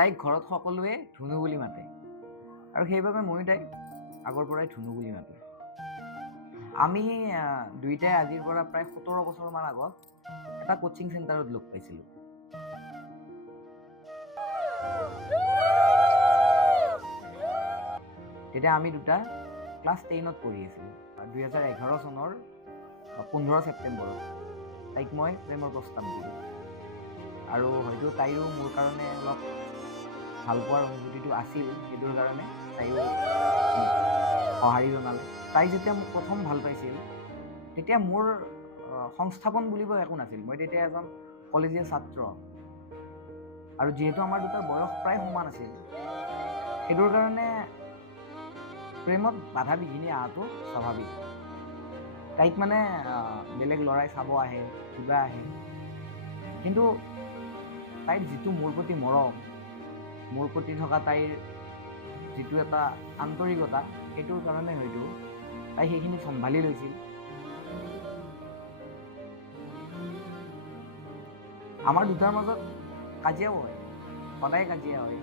তাইক ঘৰত সকলোৱে ধুনু বুলি মাতে আৰু সেইবাবে ময়ো তাইক আগৰ পৰাই ধুনু বুলি মাতো। আমি দুইটাই আজিৰ পৰা প্ৰায় 17 বছৰমান আগত এটা কোচিং চেণ্টাৰত লগ পাইছিলোঁ। তেতিয়া আমি দুটা ক্লাছ 10ত পঢ়ি আছিলোঁ। 2011 চনৰ 15 ছেপ্টেম্বৰত তাইক মই প্ৰেমৰ প্ৰস্তাৱ দিলোঁ আৰু হয়তো তাইৰো মোৰ কাৰণে অলপ ভাল পোৱাৰ অনুভূতিটো আছিল, সেইটোৰ কাৰণে তাইও সঁহাৰি জনালে। তাই যেতিয়া মোক প্ৰথম ভাল পাইছিল তেতিয়া মোৰ সংস্থাপন বুলিব একো নাছিল। মই তেতিয়া এজন কলেজীয়া ছাত্ৰ আৰু যিহেতু আমাৰ দুটাৰ বয়স প্ৰায় সমান আছিল, সেইটোৰ কাৰণে প্ৰেমত বাধা বিঘিনি অহাটো স্বাভাৱিক। তাইক মানে বেলেগ ল'ৰাই চাব আহে, কিবা আহে, কিন্তু তাইৰ যিটো মোৰ প্ৰতি মৰম, মোৰ প্ৰতি থকা তাইৰ যিটো এটা আন্তৰিকতা, সেইটোৰ কাৰণে হয়তো তাই সেইখিনি চম্ভালি লৈছিল। আমাৰ দুটাৰ মাজত কাজিয়াও হয়, সদায় কাজিয়া হয়।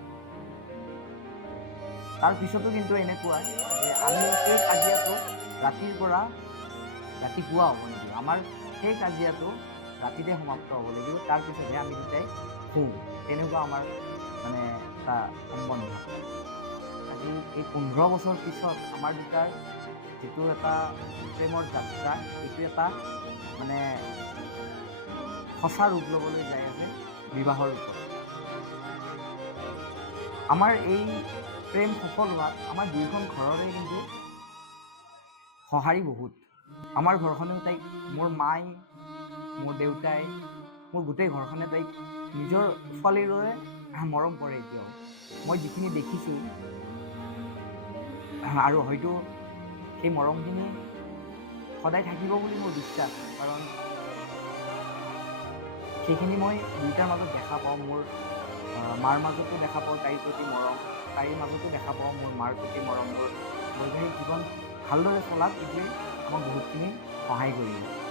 তাৰ পিছতো কিন্তু এনেকুৱা যে আমি সেই কাজিয়াটো ৰাতিৰ পৰা ৰাতিপুৱা হ'ব লাগিব, আমাৰ সেই কাজিয়াটো ৰাতিতে সমাপ্ত হ'ব লাগিব, তাৰপিছতহে আমি দুটাই শুওঁ। তেনেকুৱা আমাৰ মানে এটা সম্বন্ধ। আজি এই 15 বছৰ পিছত আমাৰ দুটাৰ যিটো এটা প্ৰেমৰ যাত্ৰা, এইটো এটা মানে সঁচা ৰূপ ল'বলৈ যাই আছে বিবাহৰ ৰূপত। আমাৰ এই প্ৰেম সফল হোৱাত আমাৰ দুয়োখন ঘৰৰে কিন্তু সঁহাৰি বহুত। আমাৰ ঘৰখনেও তাইক, মোৰ মাই, মোৰ দেউতাই, মোৰ গোটেই ঘৰখনে তাইক নিজৰ ছোৱালীৰ দৰে মৰম কৰে এতিয়াও। মই যিখিনি দেখিছোঁ আৰু হয়তো সেই মৰমখিনি সদায় থাকিব বুলি মোৰ বিশ্বাস, কাৰণ সেইখিনি মই দুয়োটাৰ মাজত দেখা পাওঁ। মোৰ মাৰ মাজতো দেখা পাওঁ তাইৰ প্ৰতি মৰম, তাইৰ মাজতো দেখা পাওঁ মোৰ মাৰ প্ৰতি মৰম। মোৰ বৈবাহিক জীৱন ভালদৰে চলাত এইটোৱে আমাক বহুতখিনি সহায় কৰিব।